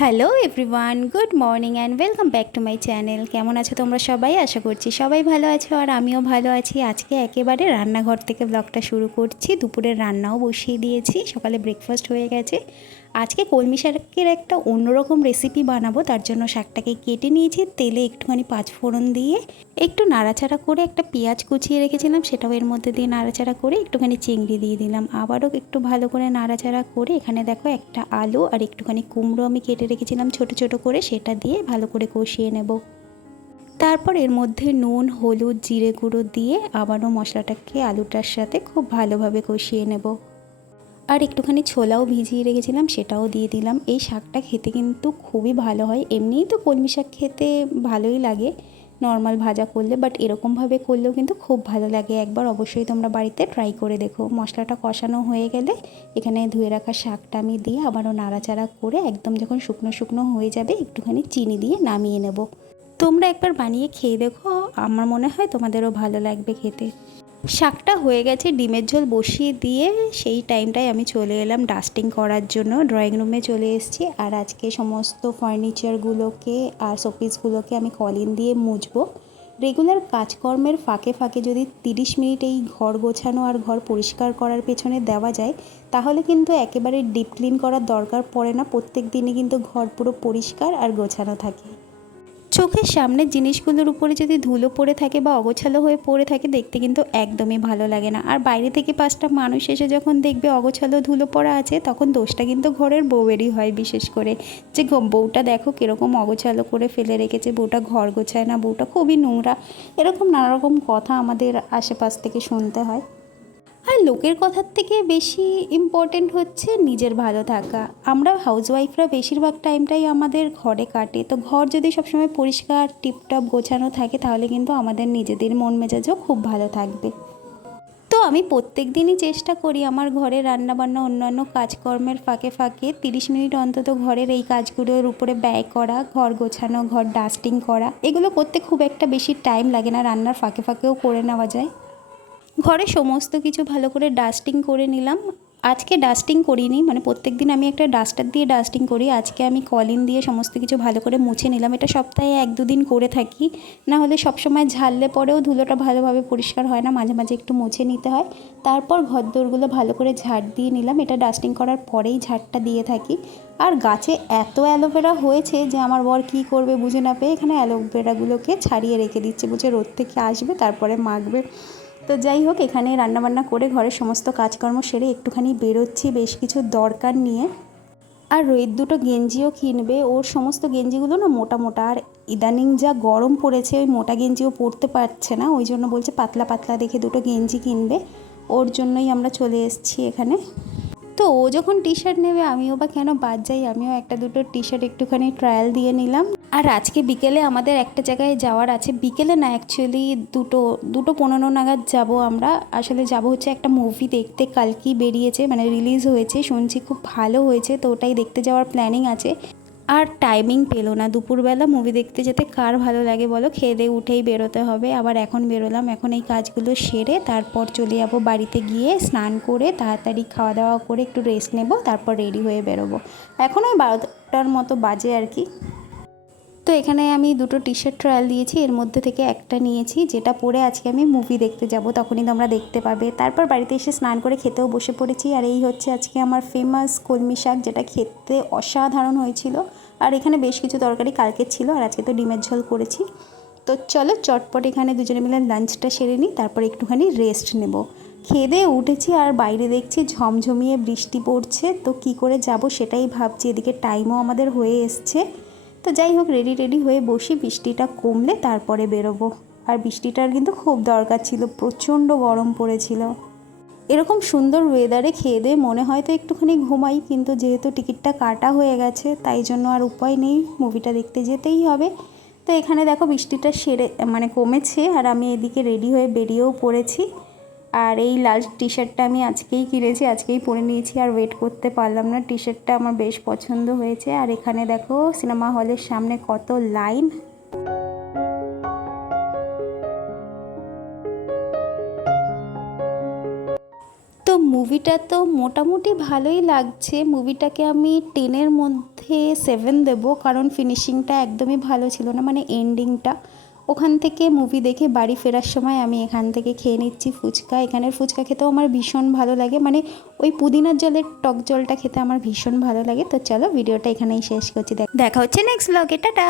Hello everyone, good morning and welcome back to my channel. কেমন আছো তোমরা সবাই? আশা করছি সবাই ভালো আছো আর আমিও ভালো আছি। আজকে একেবারে রান্নাঘর থেকে ব্লগটা শুরু করছি। দুপুরের রান্নাও বসিয়ে দিয়েছি, সকালে ব্রেকফাস্ট হয়ে গেছে। আজকে কলমি শাকের একটা অন্যরকম রেসিপি বানাবো, তার জন্য শাকটাকে কেটে নিয়েছি, তেলে একটুখানি পাঁচফোড়ন দিয়ে একটু নাড়াচাড়া করে একটা পেঁয়াজ কুচিয়ে রেখেছিলাম, সেটাও এর মধ্যে দিয়ে নাড়াচাড়া করে একটুখানি চিংড়ি দিয়ে দিলাম। আবারও একটু ভালো করে নাড়াচাড়া করে এখানে দেখো একটা আলু আর একটুখানি কুমড়ো আমি কেটে রেখেছিলাম ছোট ছোট করে, সেটা দিয়ে ভালো করে কষিয়ে নেব। তারপর এর মধ্যে নুন, হলুদ, জিরে গুঁড়ো দিয়ে আবারও মশলাটাকে আলুটার সাথে খুব ভালোভাবে কষিয়ে নেব। আর একটুখানি ছোলাও ভিজিয়ে রেখেছিলাম, সেটাও দিয়ে দিলাম। এই শাকটা খেতে কিন্তু খুবই ভালো হয়। এমনিই তো কলমি শাক খেতে ভালোই লাগে নর্মাল ভাজা করলে, বাট এরকমভাবে করলেও কিন্তু খুব ভালো লাগে। একবার অবশ্যই তোমরা বাড়িতে ট্রাই করে দেখো। মশলাটা কষানো হয়ে গেলে এখানে ধুয়ে রাখা শাকটা আমি দিয়ে আবারও নাড়াচাড়া করে একদম যখন শুকনো শুকনো হয়ে যাবে একটুখানি চিনি দিয়ে নামিয়ে নেব। তোমরা একবার বানিয়ে খেয়ে দেখো, আমার মনে হয় তোমাদেরও ভালো লাগবে খেতে। শাকটা হয়ে গেছে, ডিমের ঝোল বসিয়ে দিয়ে সেই টাইমটায় আমি চলে এলাম ডাস্টিং করার জন্য। ড্রয়িং রুমে চলে এসেছি আর আজকে সমস্ত ফার্নিচারগুলোকে আর শোপিসগুলোকে আমি কলিন দিয়ে মুছবো। রেগুলার কাজকর্মের ফাঁকে ফাঁকে যদি 30 মিনিট এই ঘর গোছানো আর ঘর পরিষ্কার করার পেছনে দেওয়া যায়, তাহলে কিন্তু একেবারে ডিপ ক্লিন করার দরকার পড়ে না। প্রত্যেক দিনই কিন্তু ঘর পুরো পরিষ্কার আর গোছানো থাকে। চোখের সামনের জিনিসগুলোর উপরে যদি ধুলো পড়ে থাকে বা অগোছালো হয়ে পড়ে থাকে, দেখতে কিন্তু একদমই ভালো লাগে না। আর বাইরে থেকে 5টা মানুষ এসে যখন দেখবে অগোছালো ধুলো পড়া আছে, তখন দোষটা কিন্তু ঘরের বউয়েরই হয়। বিশেষ করে যে বউটা দেখো কীরকম অগোছালো করে ফেলে রেখেছে, বউটা ঘর গোছায় না, বউটা খুবই নোংরা, এরকম নানা রকম কথা আমাদের আশেপাশ থেকে শুনতে হয়। আর লোকের কথার থেকে বেশি ইম্পর্টেন্ট হচ্ছে নিজের ভালো থাকা। আমরা হাউসওয়াইফরা বেশিরভাগ টাইমটাই আমাদের ঘরে কাটে, তো ঘর যদি সবসময় পরিষ্কার টিপটপ গোছানো থাকে, তাহলে কিন্তু আমাদের নিজেদের মন মেজাজও খুব ভালো থাকবে। তো আমি প্রত্যেক দিনই চেষ্টা করি আমার ঘরে রান্নাবান্না অন্যান্য কাজকর্মের ফাঁকে ফাঁকে 30 মিনিট অন্তত ঘরের এই কাজগুলোর উপরে ব্যয় করা। ঘর গোছানো, ঘর ডাস্টিং করা, এগুলো করতে খুব একটা বেশি টাইম লাগে না, রান্নার ফাঁকে ফাঁকেও করে নেওয়া যায়। ঘরে সমস্ত কিছু ভালো করে ডাস্টিং করে নিলাম। আজকে ডাস্টিং করিনি, মানে প্রত্যেক দিন আমি একটা ডাস্টার দিয়ে ডাস্টিং করি, আজকে আমি কলিন দিয়ে সমস্ত কিছু ভালো করে মুছে নিলাম। এটা সপ্তাহে 1-2 দিন করে থাকি, না হলে সবসময় ঝাড়লে পরেও ধুলোটা ভালোভাবে পরিষ্কার হয় না, মাঝে মাঝে একটু মুছে নিতে হয়। তারপর ঘরদোরগুলো ভালো করে ঝাড় দিয়ে নিলাম, এটা ডাস্টিং করার পরেই ঝাড়টা দিয়ে থাকি। আর গাছে এত অ্যালোভেরা হয়েছে যে আমার বর কী করবে বুঝে না পেয়ে এখানে অ্যালোভেরাগুলোকে ছাড়িয়ে রেখে দিচ্ছে, বুঝে রোদ থেকে আসবে তারপরে মাখবে। তো যাই হোক, এখানে রান্নাবান্না করে ঘরের সমস্ত কাজকর্ম সেরে একটুখানি বেরোচ্ছি বেশ কিছু দরকার নিয়ে। আর রোহিত দুটো গেঞ্জিও কিনবে, ওর সমস্ত গেঞ্জিগুলো না মোটা মোটা, আর ইদানিং যা গরম পড়েছে ওই মোটা গেঞ্জিও পরতে পারছে না, ওই জন্য বলছে পাতলা পাতলা দেখে দুটো গেঞ্জি কিনবে। ওর জন্যই আমরা চলে এসেছি এখানে। তো ও যখন টি শার্ট নেবে আমিও বা কেন বাদ যাই, আমিও একটা দুটো টি শার্ট একটুখানি ট্রায়াল দিয়ে নিলাম। আর আজকে বিকেলে আমাদের একটা জায়গায় যাওয়ার আছে, বিকেলে না অ্যাকচুয়ালি 2:15 নাগাদ যাব আমরা। আসলে যাব হচ্ছে একটা মুভি দেখতে, কালকেই বেরিয়েছে, মানে রিলিজ হয়েছে, শুনছি খুব ভালো হয়েছে, তো ওটাই দেখতে যাওয়ার প্ল্যানিং আছে। আর টাইমিং পেলো না দুপুরবেলা মুভি দেখতে যেতে, কার ভালো লাগে বলো? খেয়ে দিয়ে উঠেই বেরোতে হবে। আবার এখন বেরোলাম, এখন এই কাজগুলো সেরে তারপর চলে যাবো বাড়িতে, গিয়ে স্নান করে তাড়াতাড়ি খাওয়া দাওয়া করে একটু রেস্ট নেব, তারপর রেডি হয়ে বেরোবো। এখন ওই 12টার মতো বাজে আর কি। তো এখানে আমি দুটো টি শার্ট ট্রায়াল দিয়েছি, এর মধ্যে থেকে একটা নিয়েছি, যেটা পরে আজকে আমি মুভি দেখতে যাব, তখনই তোমরা দেখতে পাবে। তারপর বাড়িতে এসে স্নান করে খেতেও বসে পড়েছি। আর এই হচ্ছে আজকে আমার ফেমাস কলমি শাক, যেটা খেতে অসাধারণ হয়েছিল। আর এখানে বেশ কিছু তরকারি কালকের ছিল, আর আজকে তো ডিমের ঝোল করেছি। তো চলো চটপট এখানে দুজনে মিলে লাঞ্চটা সেরে নিই, তারপর একটুখানি রেস্ট নেব। খেয়ে দিয়ে উঠেছি আর বাইরে দেখছি ঝমঝমিয়ে বৃষ্টি পড়ছে, তো কি করে যাব সেটাই ভাবছি, এদিকে টাইমও আমাদের হয়ে এসছে। তো যাই হোক, রেডি হয়ে বসি, বৃষ্টিটা কমলে তারপরে বেরোবো। আর বৃষ্টিটার কিন্তু খুব দরকার ছিল, প্রচণ্ড গরম পড়েছিল। এরকম সুন্দর ওয়েদারে খেয়ে দিয়ে মনে হয় তো একটুখানি ঘুমাই, কিন্তু যেহেতু টিকিটটা কাটা হয়ে গেছে তাই জন্য আর উপায় নেই, মুভিটা দেখতে যেতেই হবে। তো এখানে দেখো বৃষ্টিটা সেরে মানে কমেছে, আর আমি এদিকে রেডি হয়ে বেরিয়েও পড়েছি। আর এই লাল টি শার্টটা আমি আজকেই কিনেছি, আজকেই পরে নিয়েছি, আর ওয়েট করতে পারলাম না, টি শার্টটা আমার বেশ পছন্দ হয়েছে। আর এখানে দেখো সিনেমা হলের সামনে কত লাইন। তো মুভিটা তো মোটামুটি ভালোই লাগছে। মুভিটাকে আমি 10-এর মধ্যে 7 দেবো, কারণ ফিনিশিংটা একদমই ভালো ছিল না, মানে এন্ডিংটা। ওখান থেকে মুভি দেখে বাড়ি ফেরার সময় আমি এখান থেকে খেয়ে নিচ্ছি ফুচকা। এখানের ফুচকা খেতেও আমার ভীষণ ভালো লাগে, মানে ওই পুদিনার জলের টক জলটা খেতে আমার ভীষণ ভালো লাগে। তো চলো ভিডিওটা এখানেই শেষ করছি, দেখা হচ্ছে নেক্সট ব্লগে, টাটা।